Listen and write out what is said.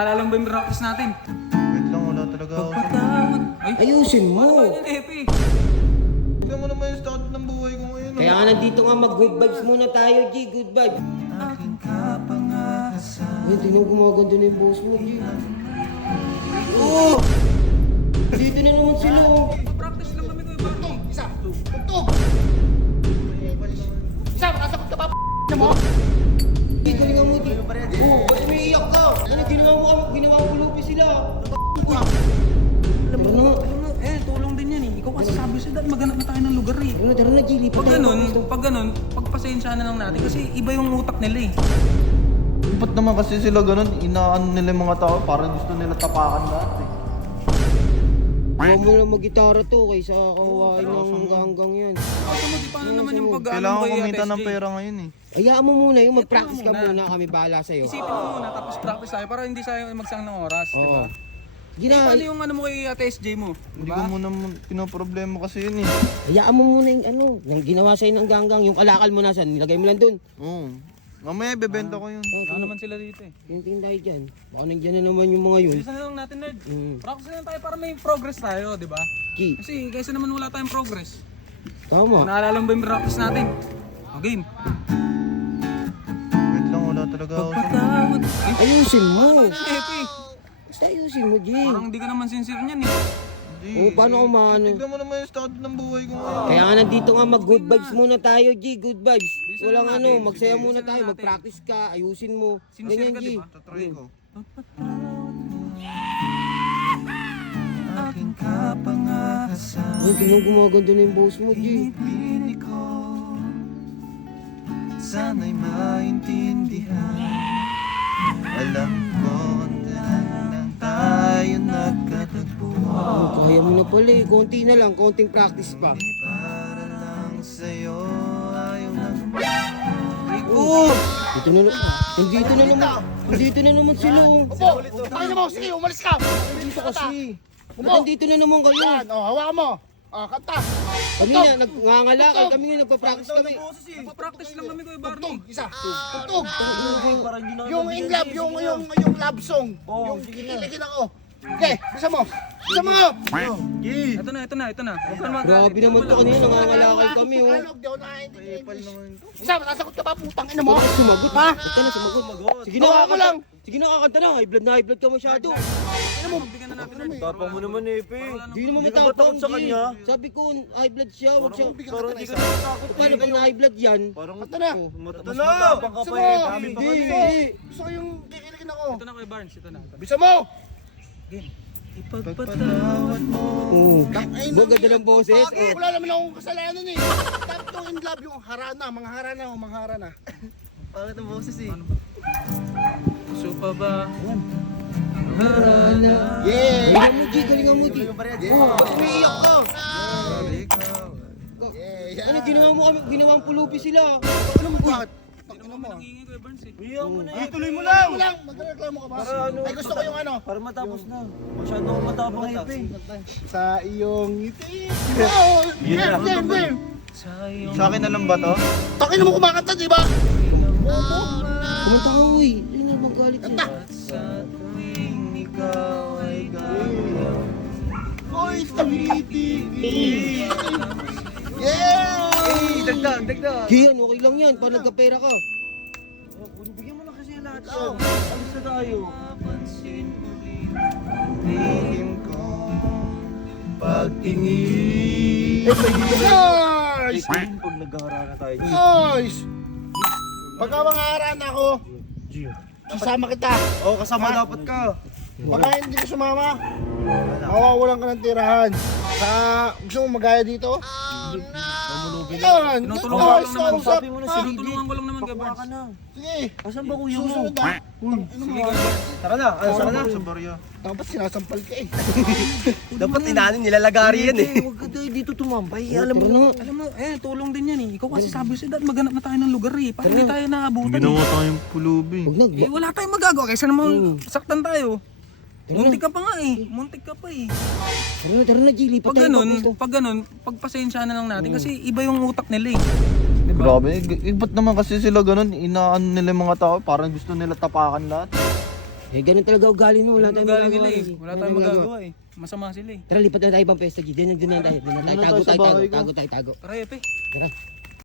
Alam ba yung practice natin? Wait lang, wala talaga ako. Ay, Ayusin mo. ano ba yun, Epi? Tignan mo naman yung start ng buhay ko ngayon. Kaya nga nandito nga mag-good vibes muna tayo, G. Good vibes. Aking kapangasan. Ay, tingnan gumaganda na yung boss mo, G. Oh! Dito na naman sila, oh. Practice lang kami ko yung Barney. Isa! Tugtog! Isa! Makasakot ka pa p*** mo! G, galingan mo, G. Oh, ba't umiiyak ka? Ano, ginawa mo lupi sila. Alam mo, tulong din yan eh. Ikaw kasi sabi sa'yo, dahil maghanap na tayo ng lugar eh. Tara na, G. Lipat Pag ganun, pagpasensya na lang natin kasi iba yung utak nila eh. Ba't naman kasi sila ganun? Inaano nila yung mga tao, parang gusto nila tapakan lahat eh. Huwag mo na mag-gitara to kaysa kawain ng hanggang yan. Kasi mo, di paano naman yung pag-ano Kailangan kay kumita Ate ng SJ? pera ngayon eh. Hayaan mo muna yung mag-practice ka Ito muna. muna, kami bahala sa'yo. Isipin mo muna, tapos practice tayo para hindi sayang magsang ng oras, di ba? Gina, Paano yung ano mo kay Ate SJ mo? Hindi ko muna pinoproblema kasi yun eh. hayaan mo muna yung ano, nang ginawa sa'yo ng ganggang, yung kalakal mo nasan, nilagay mo lang dun. Oo. Mamaya ibebenta ko yun. Ano naman sila dito eh. Tingin tayo dyan. Baka nandiyan na naman yung mga yun. Bilisan na lang natin, nerd. Mm. Practice na lang tayo para may progress tayo, di ba? Ki, Kasi kaysa naman wala tayong progress. tama. Naalala mo ba yung practice natin? Game. Wait lang, wala talaga ako. Patawad. Ayusin mo. Epi, Basta ayusin mo, G. parang hindi ka naman sincere niyan eh. Hindi. Paano kung maano? Tignan mo naman yung start ng buhay ko ngayon. Kaya nga nandito nga mag-good vibes muna tayo, G. Good vibes. Bilisan Walang na ano, natin. magsaya Sige, muna bilisan tayo, na natin. mag-practice ka, ayusin mo. Sincere Ganyan, ka, G. di ba? Tatry ko. Aking kapangasan. Ay, tingnan gumaganda na yung boss mo, G. Pinipili ko. Sana'y maintindihan. Alam ko, lang tayo nagkatagpo. Oh, kaya mo na pala eh. Konti na lang, konting practice pa. Para lang sa'yo, ayaw na. Oh! Dito na naman. Nandito na naman sila, oh. Upo! Pakinggan mo! Sige, umalis ka! Dito kasi. Upo! Nandito na naman kayo. Yan! O, hawakan mo! O, kanta! Kami nga, nangangalakal. Kami nga, nagpa-practice kami. Practice lang kami ko yung Barney. Tugtog! Isa! Tugtog! Yung in love, yung love song. Yung kikiligin ako. Okay, bisa mo! Bisa mo! Ito na. Huwag ka na Grabe naman to kanina, nangangalakal kami, oh. Tagalog, di ako nakaintindi. Isa, nasagot ka ba? Putang ina mo! Bakit sumagot? Ha? Ba't ka na sumagot? Sige na, Hawakan mo lang. Sige na, kakanta na. High blood ka masyado. Bigyan na natin, nerd. Tapang mo naman eh, Pe. Di naman Hindi ka matapang, matakot sa G. kanya? Sabi ko, high blood siya. Huwag siya. Parang hindi ka natatakot Paano ba na high blood yan? Parang Kanta na! mas Ito na! matapang ka Gusto pa mo! eh. Dami pa Hindi, ka eh. Gusto ko yung kikiligin ako. Ito na kay Barnes, ito na. Bisa mo! Ipagpatawad mo. Oo. Ganda ng boses. Bakit? Wala naman akong kasalanan eh. Dapat yung in love yung harana, mga harana. Bakit ang boses eh? Gusto pa ba? Yeah! Galingan mo, G. Galingan mo, G. Oh, umiiyak ka! Ano, ginawa ang pulupi sila. Ano mo bakit? Hindi naman nangingi kay Barnes eh. Iyan mo na eh. Tuloy mo lang! Magreklamo ka ba? Ay gusto ko yung ano. Para matapos na. Masyado akong matapang eh, Pe. Sa iyong ngiti. Oh, game. Sayang. Sa akin na lang ba to? Takin mo kumakanta, di ba? Kumanta ka, uy. Ayun na, magalit siya. Sa tuwing ikaw ay gagawin. Oy, tumitigil. Yeah! Dagdag! Gian, okay lang yan. Pag nagkapera ka. Bigyan mo na kasi yung lahat. Alis na tayo. Mapansin ulit. Tingin ko, pagtingin. Nice! Pag nagkaharana tayo. Nice! Pagka mangaharaan ako, sasama kita. Oo, kasama dapat ka. Pagka hindi ka sumama, mawawalan ka ng tirahan. Gusto mo magaya dito? Yan! Tinutulungan ko lang naman. Usap! mo na Ha? Tinutulungan ko lang naman kay Baka Barnes. na. Sige! Asan ba kuya mo? Susunod ha! Sige, kay Barnes. Tara na, tara na. Sa baryo. Dapat sinasampal ka eh. Dapat inanin nilalagari yan eh. Huwag ka tayo dito tumambay. Alam mo na. Alam mo, tulong din yan eh. Ikaw kasi sabi sa'yo, dahil maghanap na tayo ng lugar eh. Para hindi tayo naabutan eh. Ginawa tayong pulubi. Huwag na. Eh, wala tayong magagawa. Kaysa naman saktan tayo. Muntik ka pa nga eh. Muntik ka pa eh. Tara na, G. Lipat tayo. Pag ganun, pagpasensya na lang natin. Kasi iba yung utak nila eh. Diba? Grabe, ba't naman kasi sila ganun? Inaano nila yung mga tao, parang gusto nila tapakan lahat. Eh, ganun talaga ugali no. Wala Wala tayong galing magagawa. nila eh. eh. Wala tayong magagawa eh. Masama sila eh. Tara, lipat na tayo ibang pwesto, G. Doon na tayo. Doon na tayo. Doon na Tago tayo sa tayo. bahay ko. Tago. Tara, Epe. Tara.